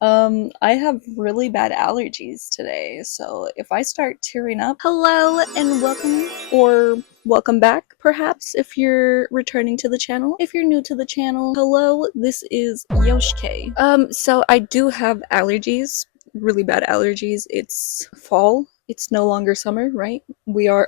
I have really bad allergies today, so if I start tearing up, hello and welcome, or welcome back, perhaps, if you're returning to the channel. If you're new to the channel, hello, this is Yoshike. So I do have allergies, really bad allergies. It's fall. It's no longer summer, right? We're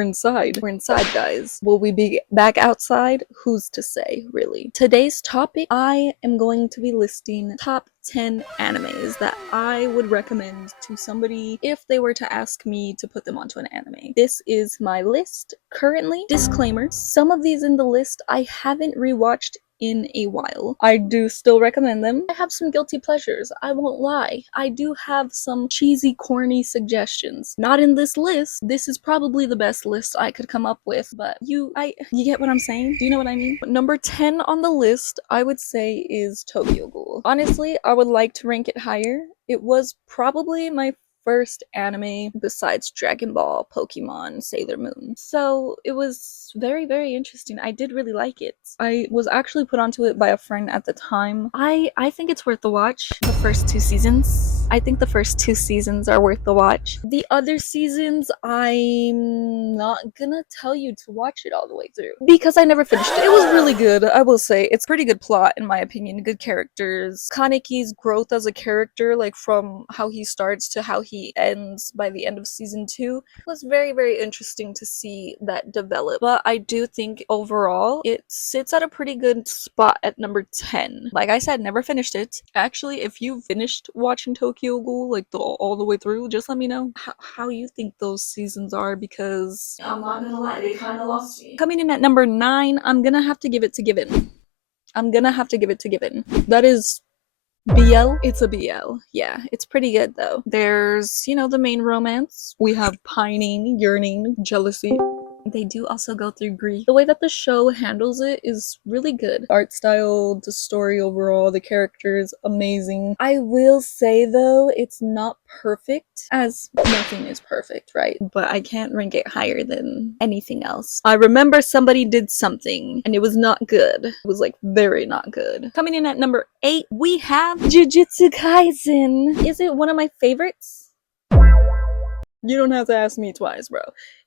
inside. We're inside, guys. Will we be back outside? Who's to say, really? Today's topic, I am going to be listing top 10 animes that I would recommend to somebody if they were to ask me to put them onto an anime. This is my list currently. Disclaimer, some of these in the list I haven't rewatched in a while. I do still recommend them. I have some guilty pleasures, I won't lie. I do have some cheesy, corny suggestions. Not in this list. This is probably the best list I could come up with, but you get what I'm saying? Do you know what I mean? Number 10 on the list, I would say, is Tokyo Ghoul. Honestly, I would like to rank it higher. It was probably my first anime besides Dragon Ball, Pokemon, Sailor Moon. So it was very, very interesting. I did really like it. I was actually put onto it by a friend at the time. I think it's worth the watch. The first two seasons. I think the first two seasons are worth the watch. The other seasons, I'm not gonna tell you to watch it all the way through because I never finished it. It was really good, I will say. It's pretty good plot in my opinion, good characters. Kaneki's growth as a character, like from how he starts to how he ends by the end of season 2, was very, very interesting to see that develop. But I do think overall it sits at a pretty good spot at number 10. Like I said, never finished it. Actually, if you finished watching Tokyo Ghoul like all the way through, just let me know how you think those seasons are, because I'm not gonna lie, they kind of lost me. Coming in at number 9, I'm gonna have to give it to Given. I'm gonna have to give it to Given. That is BL? It's a BL. Yeah, it's pretty good though. There's, the main romance. We have pining, yearning, jealousy. They do also go through grief. The way that the show handles it is really good. Art style, the story overall, the characters, amazing. I will say though, it's not perfect, as nothing is perfect, right? But I can't rank it higher than anything else. I remember somebody did something and it was not good. It was like very not good. Coming in at number 8, we have Jujutsu Kaisen. Is it one of my favorites? You don't have to ask me twice, bro.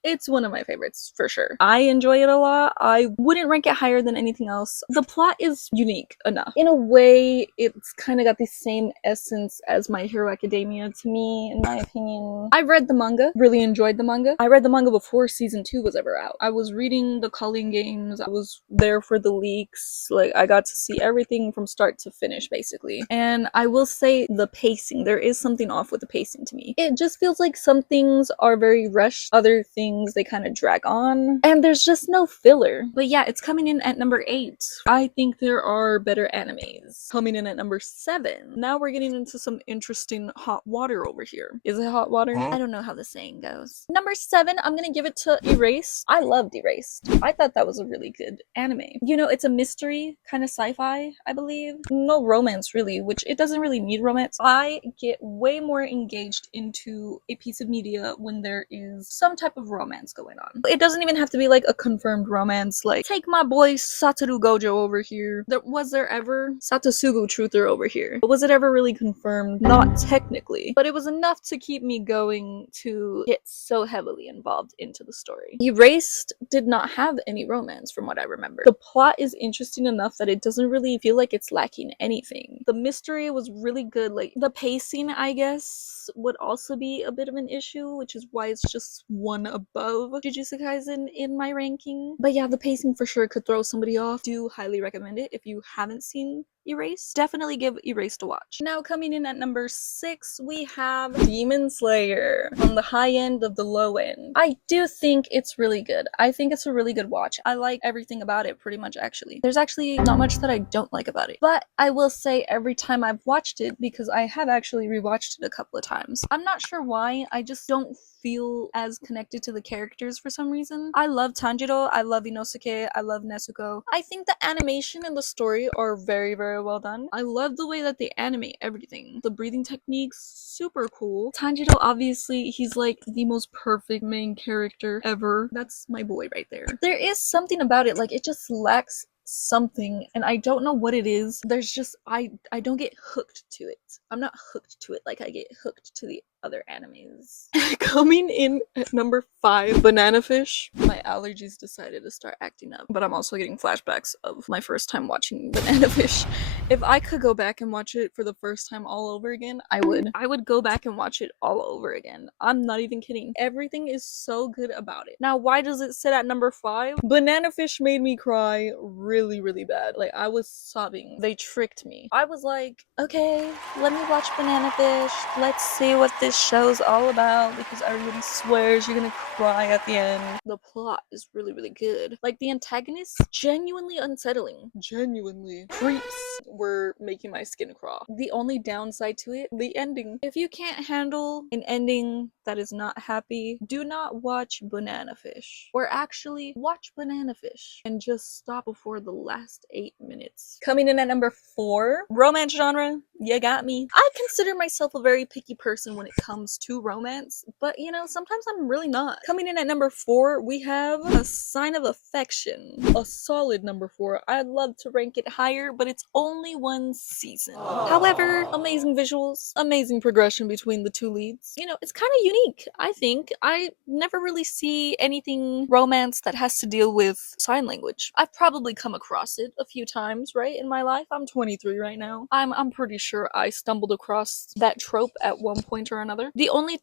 It's one of my favorites, for sure. I enjoy it a lot. I wouldn't rank it higher than anything else. The plot is unique enough. In a way, it's kind of got the same essence as My Hero Academia to me, in my opinion. I read the manga, really enjoyed the manga. I read the manga before season 2 was ever out. I was reading the calling games, I was there for the leaks, like I got to see everything from start to finish, basically. And I will say the pacing, there is something off with the pacing to me. It just feels like some things are very rushed, other things they kind of drag on, and there's just no filler. But yeah, it's coming in at number 8. I think there are better animes. Coming in at number 7. Now we're getting into some interesting hot water over here. Is it hot water? I don't know how the saying goes. Number 7, I'm gonna give it to Erased. I loved Erased. I thought that was a really good anime. It's a mystery, kind of sci-fi, I believe. No romance really, which it doesn't really need romance. I get way more engaged into a piece of media when there is some type of romance going on. It doesn't even have to be like a confirmed romance, like take my boy Satoru Gojo over here. Was there ever Satasugu Truther over here? Was it ever really confirmed? Not technically, but it was enough to keep me going to get so heavily involved into the story. Erased did not have any romance from what I remember. The plot is interesting enough that it doesn't really feel like it's lacking anything. The mystery was really good. Like the pacing, I guess, would also be a bit of an issue, which is why it's just one above Jujutsu Kaisen in my ranking. But yeah, the pacing for sure could throw somebody off. Do highly recommend it if you haven't seen Erased. Definitely give Erased a watch. Now coming in at number 6, we have Demon Slayer, on the high end of the low end. I do think it's really good. I think it's a really good watch. I like everything about it pretty much, actually. There's actually not much that I don't like about it. But I will say every time I've watched it, because I have actually rewatched it a couple of times, I'm not sure why, I just don't feel as connected to the characters for some reason. I love Tanjiro, I love Inosuke, I love Nezuko. I think the animation and the story are very, very well done. I love the way that they animate everything. The breathing techniques, super cool. Tanjiro, obviously, he's like the most perfect main character ever. That's my boy right there. There is something about it, like it just lacks something, and I don't know what it is. There's just I don't get hooked to it. I'm not hooked to it like I get hooked to the other animes. Coming in at number 5, Banana Fish. My allergies decided to start acting up, but I'm also getting flashbacks of my first time watching Banana Fish. If I could go back and watch it for the first time all over again, I would. I would go back and watch it all over again. I'm not even kidding. Everything is so good about it. Now, why does it sit at number 5? Banana Fish made me cry really, really bad. Like, I was sobbing. They tricked me. I was like, okay, let me watch Banana Fish. Let's see what this show's all about, because everybody swears you're gonna cry at the end. The plot is really, really good. Like, the antagonists, genuinely unsettling. Genuinely. Creeps were making my skin crawl. The only downside to it, the ending. If you can't handle an ending that is not happy, do not watch Banana Fish. Or actually, watch Banana Fish and just stop before the last 8 minutes. Coming in at number 4, romance genre. You got me. I consider myself a very picky person when it comes to romance, but you know, sometimes I'm really not. Coming in at number 4, we have A Sign of Affection. A solid number 4. I'd love to rank it higher, but it's only 1 season. However, amazing visuals, amazing progression between the 2 leads. You know, it's kind of unique, I think. I never really see anything romance that has to deal with sign language. I've probably come across it a few times, right, in my life. I'm 23 right now. I'm pretty sure I stumbled across that trope at one point or another. The only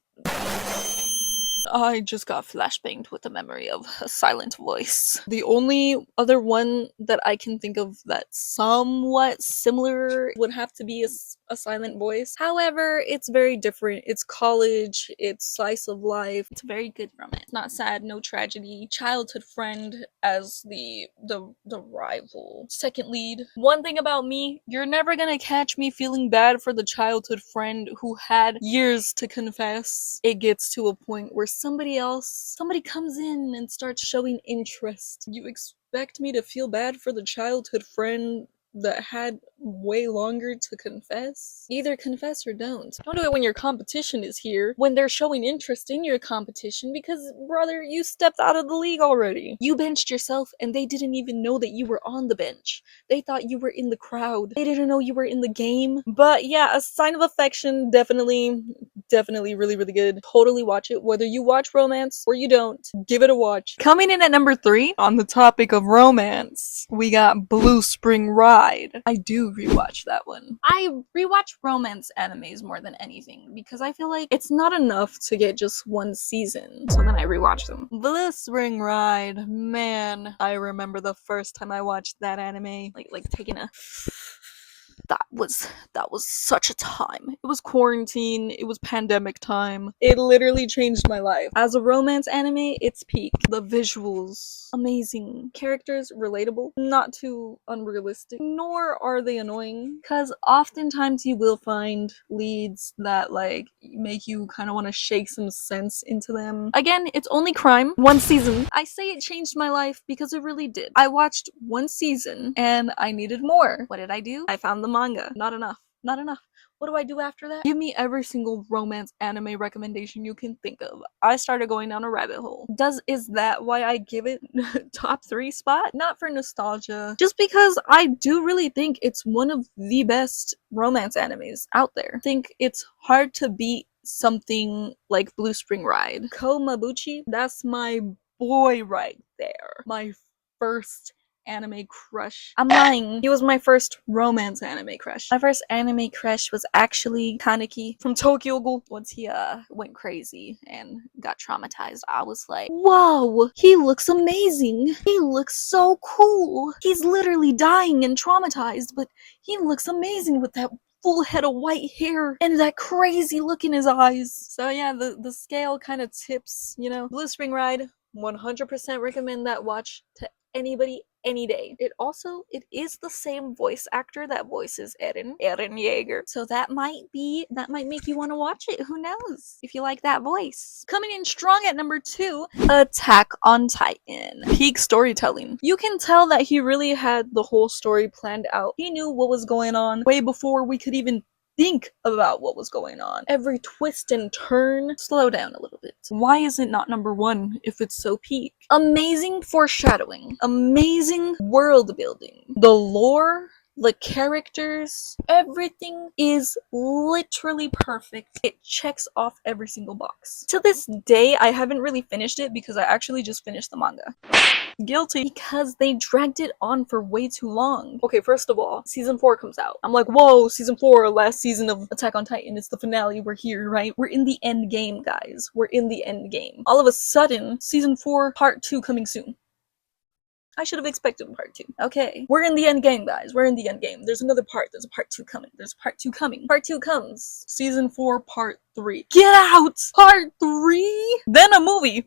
I just got flashbanged with the memory of A Silent Voice. The only other one that I can think of that's somewhat similar would have to be a Silent Voice. However, it's very different. It's college, it's slice of life. It's a very good romance. Not sad, no tragedy. Childhood friend as the rival. Second lead. One thing about me, you're never gonna catch me feeling bad for the childhood friend who had years to confess. It gets to a point where somebody comes in and starts showing interest. You expect me to feel bad for the childhood friend that had way longer to confess? Either confess or don't. Don't do it when your competition is here, when they're showing interest in your competition, because, brother, you stepped out of the league already. You benched yourself and they didn't even know that you were on the bench. They thought you were in the crowd. They didn't know you were in the game. But yeah, A Sign of Affection, definitely really, really good. Totally watch it, whether you watch romance or you don't. Give it a watch. Coming in at number 3, on the topic of romance, we got Blue Spring Ride. I do rewatch that one. I rewatch romance animes more than anything, because I feel like it's not enough to get just 1 season, so then I rewatch them. Blue Spring Ride, man, I remember the first time I watched that anime, like taking a that was such a time. It was quarantine, it was pandemic time. It literally changed my life. As a romance anime, it's peak. The visuals, amazing. Characters, relatable, not too unrealistic, nor are they annoying. Because oftentimes you will find leads that like make you kind of want to shake some sense into them. Again, it's only crime. 1 season. I say it changed my life because it really did. I watched 1 season and I needed more. What did I do? I found the manga. Not enough. Not enough. What do I do after that? Give me every single romance anime recommendation you can think of. I started going down a rabbit hole. Is that why I give it top 3 spot? Not for nostalgia. Just because I do really think it's one of the best romance animes out there. I think it's hard to beat something like Blue Spring Ride. Ko Mabuchi, that's my boy right there. My first anime crush. I'm lying. He was my first romance anime crush. My first anime crush was actually Kaneki from Tokyo Ghoul. Once he went crazy and got traumatized, I was like, whoa, he looks amazing. He looks so cool. He's literally dying and traumatized, but he looks amazing with that full head of white hair and that crazy look in his eyes. So yeah, the scale kind of tips, you know. Blue Spring Ride, 100% recommend that watch to anybody any day. It is the same voice actor that voices Eren Yeager. So that might make you want to watch it. Who knows? If you like that voice. Coming in strong at number 2, Attack on Titan. Peak storytelling. You can tell that he really had the whole story planned out. He knew what was going on way before we could even think about what was going on. Every twist and turn. Slow down a little bit. Why is it not number one if it's so peak? Amazing foreshadowing, amazing world building, the lore, the characters, everything is literally perfect. It checks off every single box. To this day, I haven't really finished it because I actually just finished the manga. Guilty. Because they dragged it on for way too long. Okay, first of all, season 4 comes out. I'm like, whoa, season 4, last season of Attack on Titan, it's the finale, we're here, right? We're in the end game, guys. We're in the end game. All of a sudden, season 4, part 2 coming soon. I should have expected part 2. Okay. We're in the end game, guys. We're in the end game. There's another part. There's a part 2 coming. There's a part 2 coming. Part 2 comes. Season 4, part 3. Get out! Part 3? Then a movie.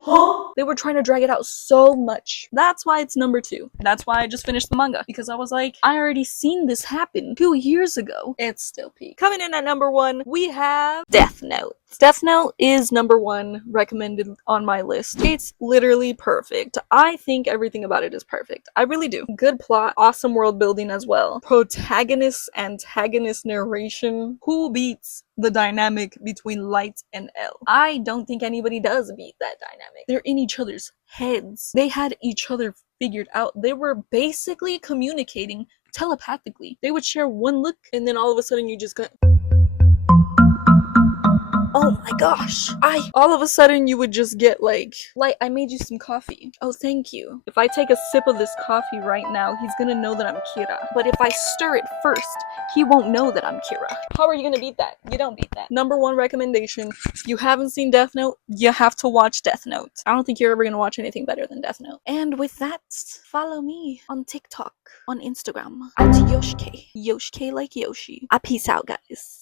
They were trying to drag it out so much. That's why it's number 2. That's why I just finished the manga. Because I was like, I already seen this happen 2 years ago. It's still peak. Coming in at number 1, we have Death Note. Death Note is number 1 recommended on my list. It's literally perfect. I think everything about it is perfect. I really do. Good plot, awesome world building as well. Protagonist, antagonist narration. Who beats the dynamic between Light and L? I don't think anybody does beat that dynamic. They're in each other's heads. They had each other figured out. They were basically communicating telepathically. They would share one look and then all of a sudden you just got... Oh my gosh. All of a sudden you would just get like, I made you some coffee. Oh, thank you. If I take a sip of this coffee right now, he's gonna know that I'm Kira. But if I stir it first, he won't know that I'm Kira. How are you gonna beat that? You don't beat that. Number 1 recommendation. If you haven't seen Death Note, you have to watch Death Note. I don't think you're ever gonna watch anything better than Death Note. And with that, follow me on TikTok, on Instagram, at Yoshike. Yoshike like Yoshi. I peace out, guys.